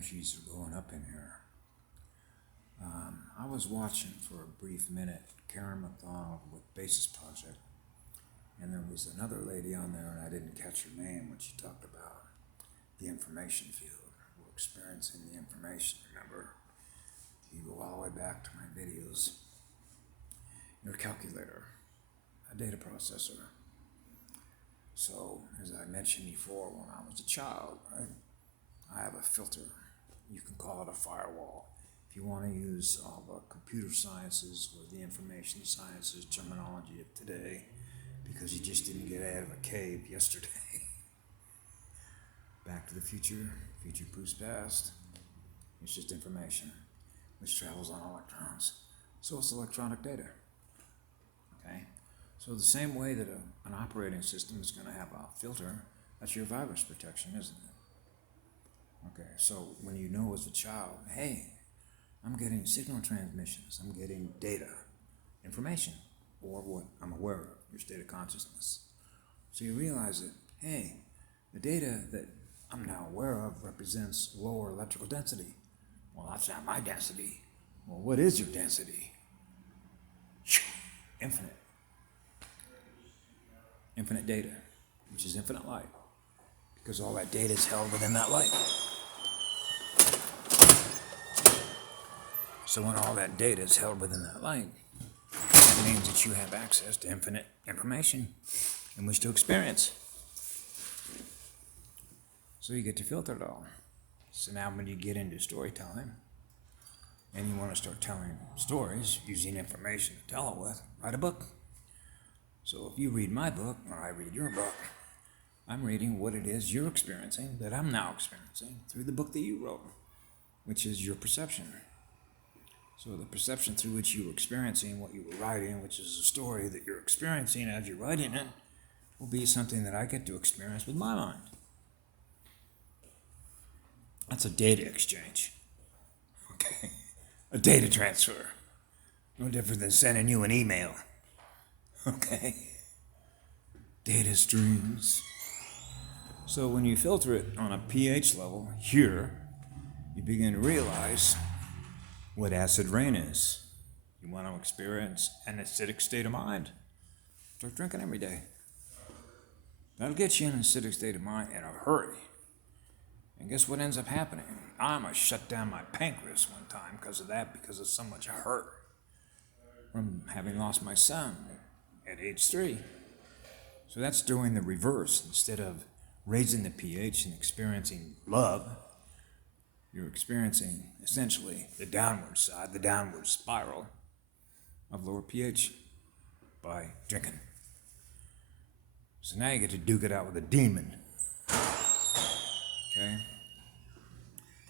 energies are going up in here. I was watching for a brief minute Karen McDonald with Basis Project, and there was another lady on there, and I didn't catch her name when she talked about the information field. We're experiencing the information. Remember, if you go all the way back to my videos, your calculator, a data processor. So, as I mentioned before, when I was a child, right, I have a filter. You can call it a firewall. If you want to use all the computer sciences or the information sciences terminology of today, because you just didn't get out of a cave yesterday. Back to the future, future proofs past. It's just information which travels on electrons. So it's electronic data. Okay? So the same way that an operating system is going to have a filter, that's your virus protection, isn't it? Okay, so when you know as a child, hey, I'm getting signal transmissions, I'm getting data, information, or what I'm aware of, your state of consciousness. So you realize that, hey, the data that I'm now aware of represents lower electrical density. Well, that's not my density. Well, what is your density? Infinite. Infinite data, which is infinite light, because all that data is held within that light. So when all that data is held within that light, that means that you have access to infinite information in which to experience. So you get to filter it all. So now when you get into storytelling, and you want to start telling stories using information to tell it with, write a book. So if you read my book, or I read your book, I'm reading what it is you're experiencing that I'm now experiencing through the book that you wrote, which is your perception. So the perception through which you were experiencing what you were writing, which is a story that you're experiencing as you're writing it, will be something that I get to experience with my mind. That's a data exchange. Okay? A data transfer. No different than sending you an email. Okay? Data streams. So when you filter it on a pH level here, you begin to realize what acid rain is. You want to experience an acidic state of mind. Start drinking every day. That'll get you in an acidic state of mind in a hurry. And guess what ends up happening? I'm going to shut down my pancreas one time because of that, because of so much hurt from having lost my son at age 3. So that's doing the reverse. Instead of raising the pH and experiencing love, you're experiencing essentially the downward side, the downward spiral of lower pH by drinking. So now you get to duke it out with a demon. Okay?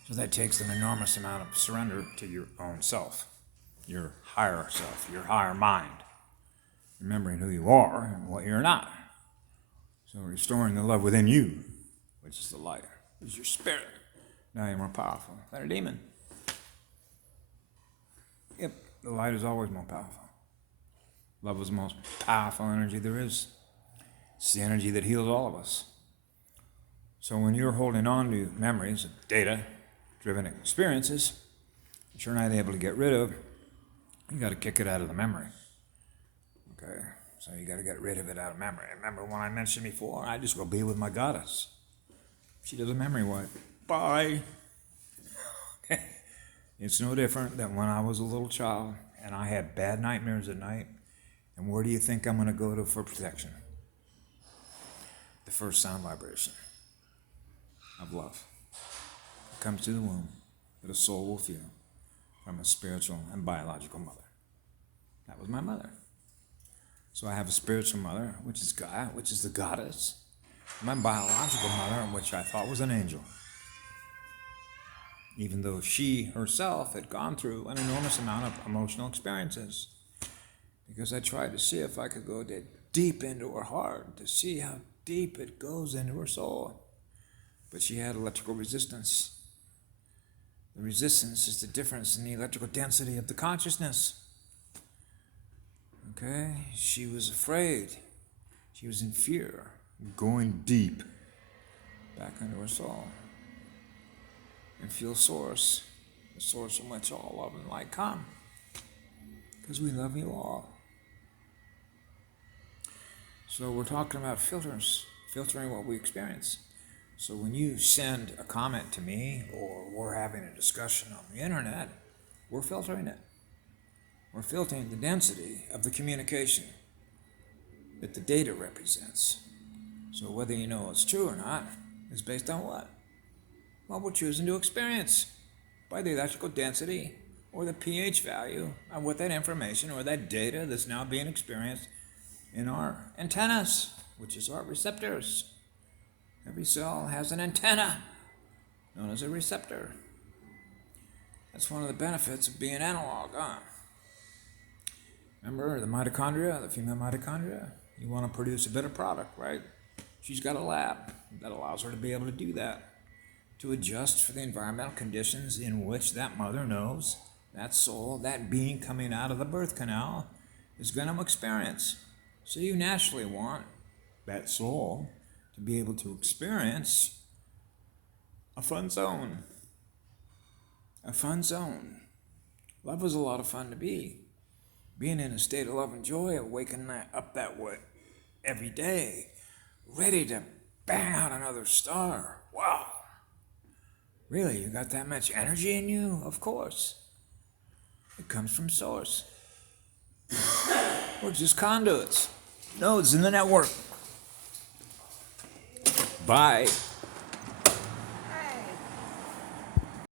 So that takes an enormous amount of surrender to your own self, your higher self, your higher mind. Remembering who you are and what you're not. So restoring the love within you, which is the light, which is your spirit. Now you're more powerful than a demon. Yep, the light is always more powerful. Love is the most powerful energy there is. It's the energy that heals all of us. So when you're holding on to memories of data-driven experiences that you're not able to get rid of, you got to kick it out of the memory. Okay, so you got to get rid of it out of memory. Remember when I mentioned before, I just go be with my goddess. She does a memory wipe. Bye. Okay. It's no different than when I was a little child and I had bad nightmares at night. And where do you think I'm going to go to for protection? The first sound vibration of love. It comes to the womb that a soul will feel from a spiritual and biological mother. That was my mother. So I have a spiritual mother, which is Gaia, which is the goddess. My biological mother, which I thought was an angel. Even though she herself had gone through an enormous amount of emotional experiences. Because I tried to see if I could go deep into her heart, to see how deep it goes into her soul. But she had electrical resistance. The resistance is the difference in the electrical density of the consciousness. Okay? She was afraid. She was in fear, going deep back into her soul. and feel source, the source from which all love and light come. Because we love you all. So we're talking about filters, filtering what we experience. So when you send a comment to me, or we're having a discussion on the internet, we're filtering it. We're filtering the density of the communication that the data represents. So whether you know it's true or not is based on what? Well, we're choosing to experience by the electrical density or the pH value of what that information or that data that's now being experienced in our antennas, which is our receptors. Every cell has an antenna known as a receptor. That's one of the benefits of being analog, huh? Remember the mitochondria, the female mitochondria? You want to produce a better product, right? She's got a lab that allows her to be able to do that, to adjust for the environmental conditions in which that mother knows that soul, that being coming out of the birth canal, is going to experience. So you naturally want that soul to be able to experience a fun zone. A fun zone. Love is a lot of fun to be. Being in a state of love and joy, of waking up that way every day, ready to bang out another star. Wow. Really, you got that much energy in you? Of course. It comes from source. We're just conduits, nodes in the network. Bye.